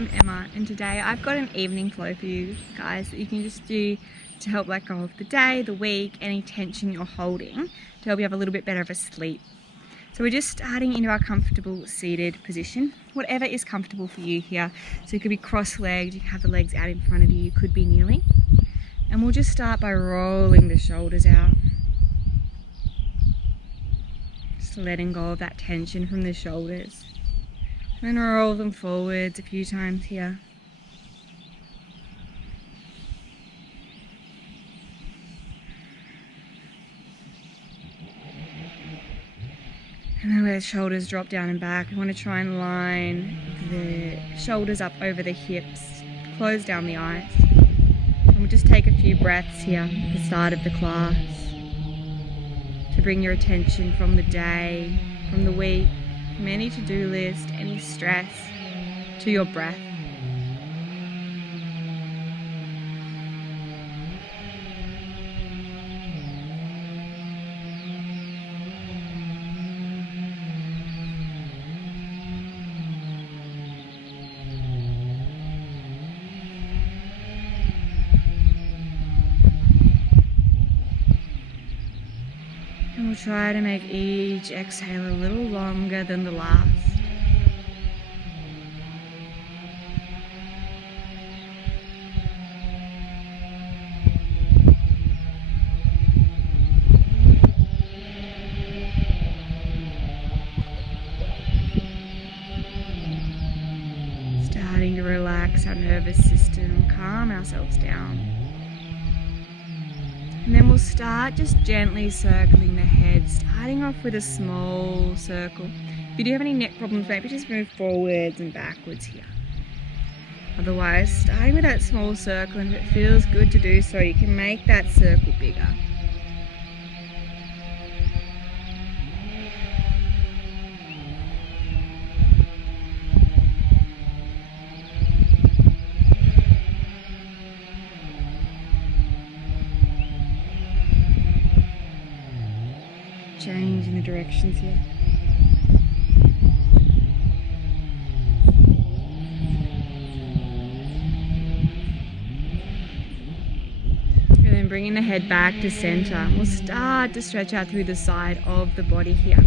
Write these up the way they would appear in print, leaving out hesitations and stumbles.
I'm Emma, and today I've got an evening flow for you guys that you can just do to help let go of the day, the week, any tension you're holding to help you have a little bit better of a sleep. So we're just starting into our comfortable seated position, whatever is comfortable for you here. So you could be cross-legged, you can have the legs out in front of you, you could be kneeling. And we'll just start by rolling the shoulders out. Just letting go of that tension from the shoulders. And roll them forwards a few times here. And then let the shoulders drop down and back. We want to try and line the shoulders up over the hips, close down the eyes. And we'll just take a few breaths here at the start of the class to bring your attention from the day, from the week, from any to-do list, any stress, to your breath. And we'll try to make each exhale a little longer than the last. Starting to relax our nervous system, calm ourselves down. And then we'll start just gently circling the head, starting off with a small circle. If you do have any neck problems, maybe just move forwards and backwards here. Otherwise, starting with that small circle, and if it feels good to do so, you can make that circle bigger. Changing the directions here. And then bringing the head back to center. We'll start to stretch out through the side of the body here.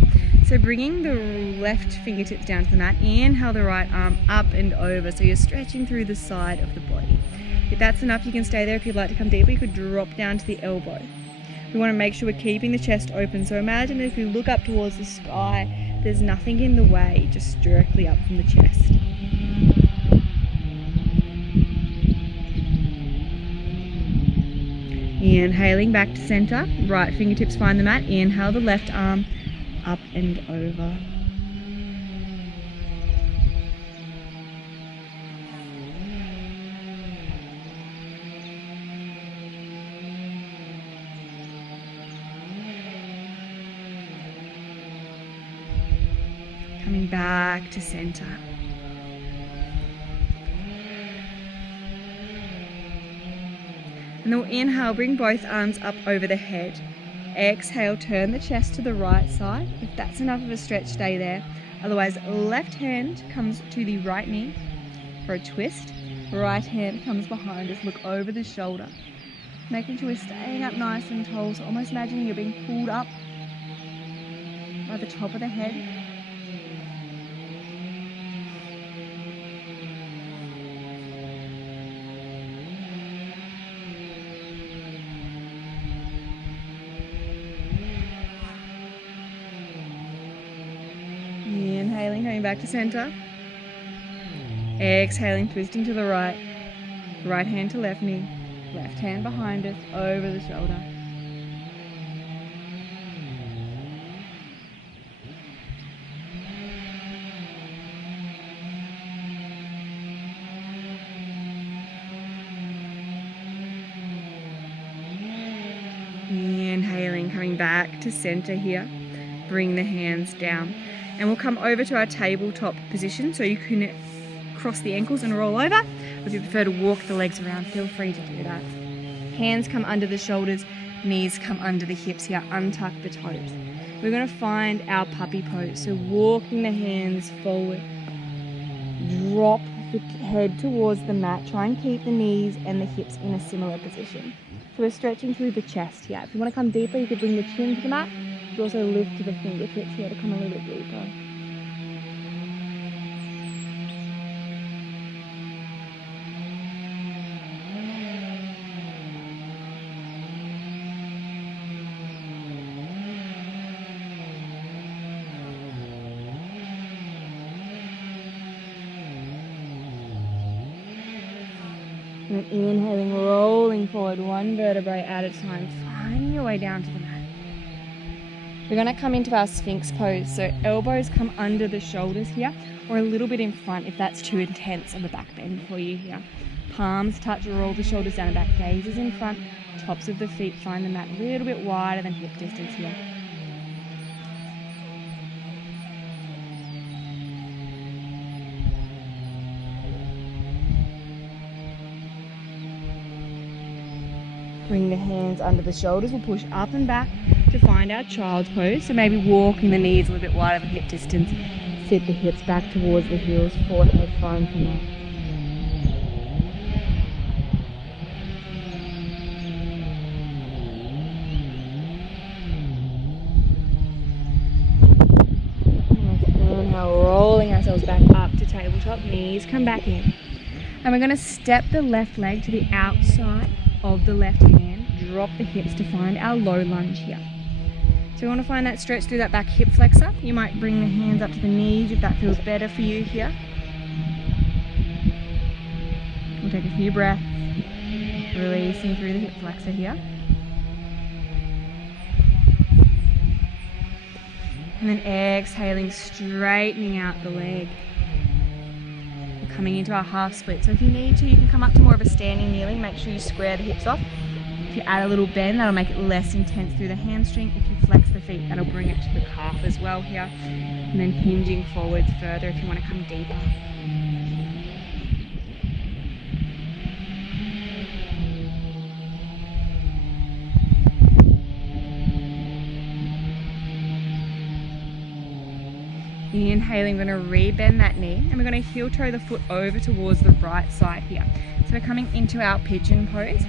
So bringing the left fingertips down to the mat, inhale the right arm up and over. So you're stretching through the side of the body. If that's enough, you can stay there. If you'd like to come deeper, you could drop down to the elbow. We want to make sure we're keeping the chest open. So imagine if you look up towards the sky, there's nothing in the way, just directly up from the chest. Inhaling back to center, right fingertips find the mat. Inhale the left arm up and over. Coming back to center. And then we'll inhale, bring both arms up over the head. Exhale, turn the chest to the right side. If that's enough of a stretch, stay there. Otherwise, left hand comes to the right knee for a twist. Right hand comes behind us, look over the shoulder. Making sure we're staying up nice and tall. So almost imagining you're being pulled up by the top of the head. Inhaling, coming back to center. Exhaling, twisting to the right. Right hand to left knee. Left hand behind us, over the shoulder. Inhaling, coming back to center here. Bring the hands down. And we'll come over to our tabletop position, so you can cross the ankles and roll over. If you prefer to walk the legs around, feel free to do that. Hands come under the shoulders, knees come under the hips here, untuck the toes. We're going to find our puppy pose, so walking the hands forward, drop the head towards the mat. Try and keep the knees and the hips in a similar position. So we're stretching through the chest here. If you want to come deeper, you could bring the chin to the mat. You could also lift to the fingertips here to come a little bit deeper. And inhaling, rolling forward one vertebrae at a time, finding your way down to the mat. We're going to come into our Sphinx pose, so elbows come under the shoulders here, or a little bit in front if that's too intense on the back bend for you here. Palms touch, roll the shoulders down and back, gazes in front, tops of the feet find the mat a little bit wider than hip distance here. Bring the hands under the shoulders. We'll push up and back to find our child's pose. So maybe walking the knees a little bit wider than hip distance. Sit the hips back towards the heels. Forehead finds the mat. Inhale, rolling ourselves back up to tabletop. Knees come back in. And we're going to step the left leg to the outside of the left hand, drop the hips to find our low lunge here. So we want to find that stretch through that back hip flexor. You might bring the hands up to the knees if that feels better for you here. We'll take a few breaths, releasing through the hip flexor here. And then exhaling, straightening out the leg. Coming into our half split. So if you need to, you can come up to more of a standing kneeling. Make sure you square the hips off. If you add a little bend, that'll make it less intense through the hamstring. If you flex the feet, that'll bring it to the calf as well here. And then hinging forwards further if you want to come deeper. Inhaling, we're going to rebend that knee and we're going to heel toe the foot over towards the right side here. So we're coming into our pigeon pose.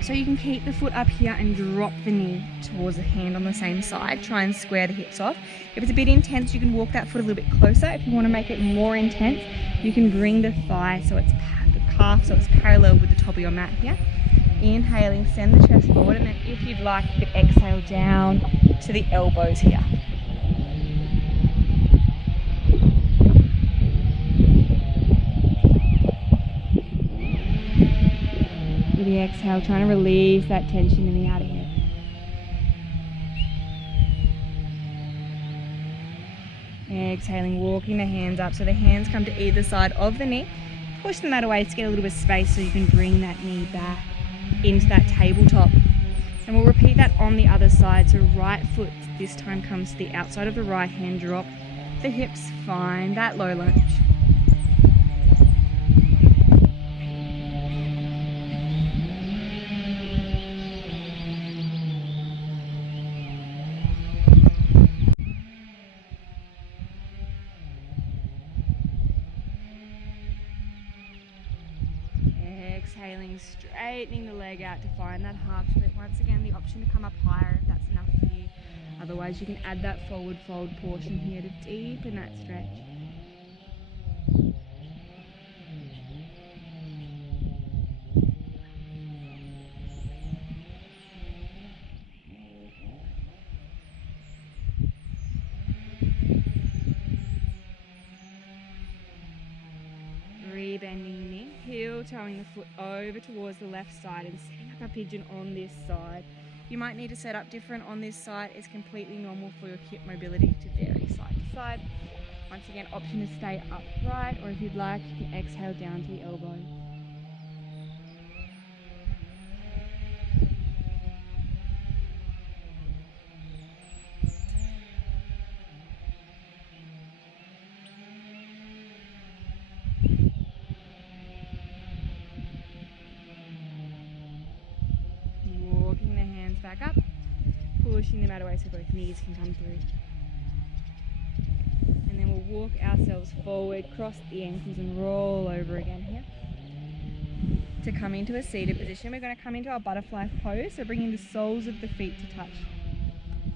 So you can keep the foot up here and drop the knee towards the hand on the same side. Try and square the hips off. If it's a bit intense, you can walk that foot a little bit closer. If you want to make it more intense, you can bring the thigh so it's the calf so it's parallel with the top of your mat here. Inhaling, send the chest forward, and then if you'd like, you could exhale down to the elbows here. With the exhale, trying to release that tension in the outer hip. Exhaling, walking the hands up so the hands come to either side of the knee. Push the mat away to get a little bit of space so you can bring that knee back into that tabletop. And we'll repeat that on the other side. So right foot this time comes to the outside of the right hand, drop the hips, find that low lunge. Exhaling, straightening the leg out to find that half split. Once again, the option to come up higher if that's enough for you. Otherwise, you can add that forward fold portion here to deepen that stretch. Rebending the knee, heel toeing the foot over towards the left side and setting up a pigeon on this side. You might need to set up different on this side. It's completely normal for your hip mobility to vary side to side. Once again, option to stay upright, or if you'd like, you can exhale down to the elbow. Back up, pushing the mat away so both knees can come through. And then we'll walk ourselves forward, cross the ankles and roll over again here. To come into a seated position, we're going to come into our butterfly pose, so bringing the soles of the feet to touch.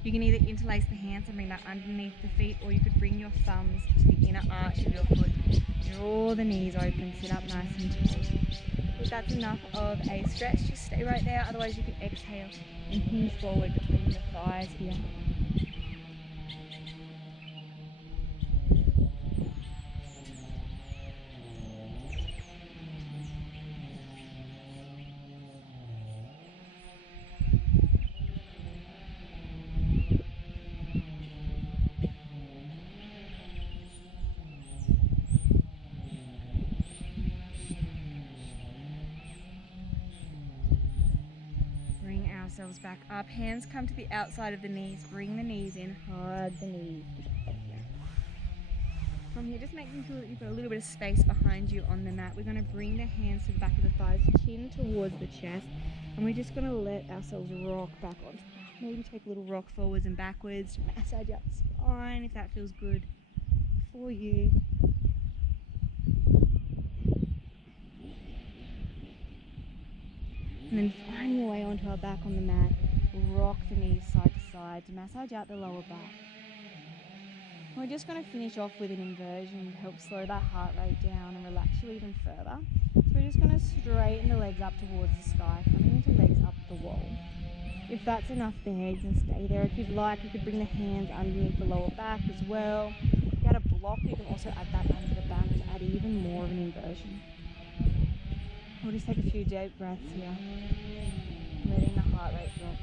You can either interlace the hands and bring that underneath the feet, or you could bring your thumbs to the inner arch of your foot. Draw the knees open, sit up nice and tall. If that's enough of a stretch, just stay right there. Otherwise you can exhale and hinge forward between the thighs here. Ourselves back up, hands come to the outside of the knees, bring the knees in, hug the knees. From here, just making sure that you've got a little bit of space behind you on the mat. We're going to bring the hands to the back of the thighs, chin towards the chest, and we're just going to let ourselves rock back onto the mat. Maybe take a little rock forwards and backwards to massage out the spine if that feels good for you. And then find your way onto our back on the mat. Rock the knees side to side to massage out the lower back. We're just going to finish off with an inversion to help slow that heart rate down and relax you even further. So we're just going to straighten the legs up towards the sky, coming into legs up the wall. If that's enough there, you can stay there. If you'd like, you could bring the hands underneath the lower back as well. If you had a block, you can also add that under the back to add even more of an inversion. We'll just take a few deep breaths here, letting the heart rate drop.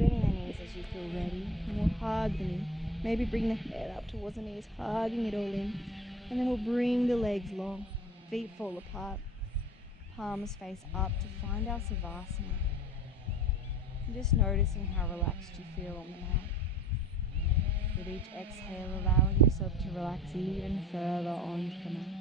Bending the knees as you feel ready, and we'll hug the knee. Maybe bring the head up towards the knees, hugging it all in. And then we'll bring the legs long, feet fall apart, palms face up to find our Savasana. And just noticing how relaxed you feel on the mat. With each exhale, allowing yourself to relax even further onto the mat.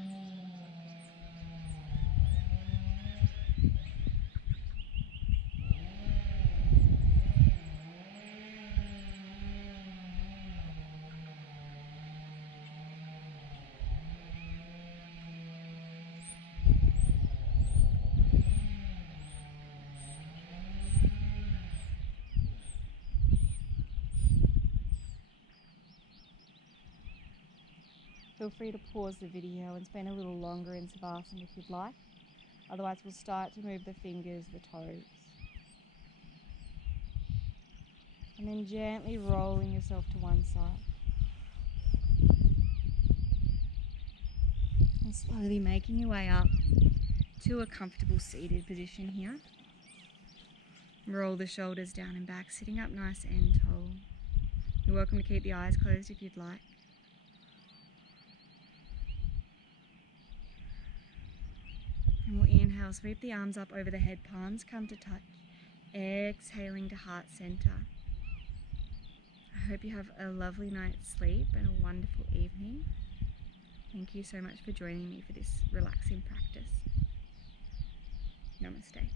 Feel free to pause the video and spend a little longer in Savasana if you'd like. Otherwise, we'll start to move the fingers, the toes. And then gently rolling yourself to one side. And slowly making your way up to a comfortable seated position here. Roll the shoulders down and back, sitting up nice and tall. You're welcome to keep the eyes closed if you'd like. And we'll inhale, sweep the arms up over the head, palms come to touch. Exhaling to heart center. I hope you have a lovely night's sleep and a wonderful evening. Thank you so much for joining me for this relaxing practice. Namaste.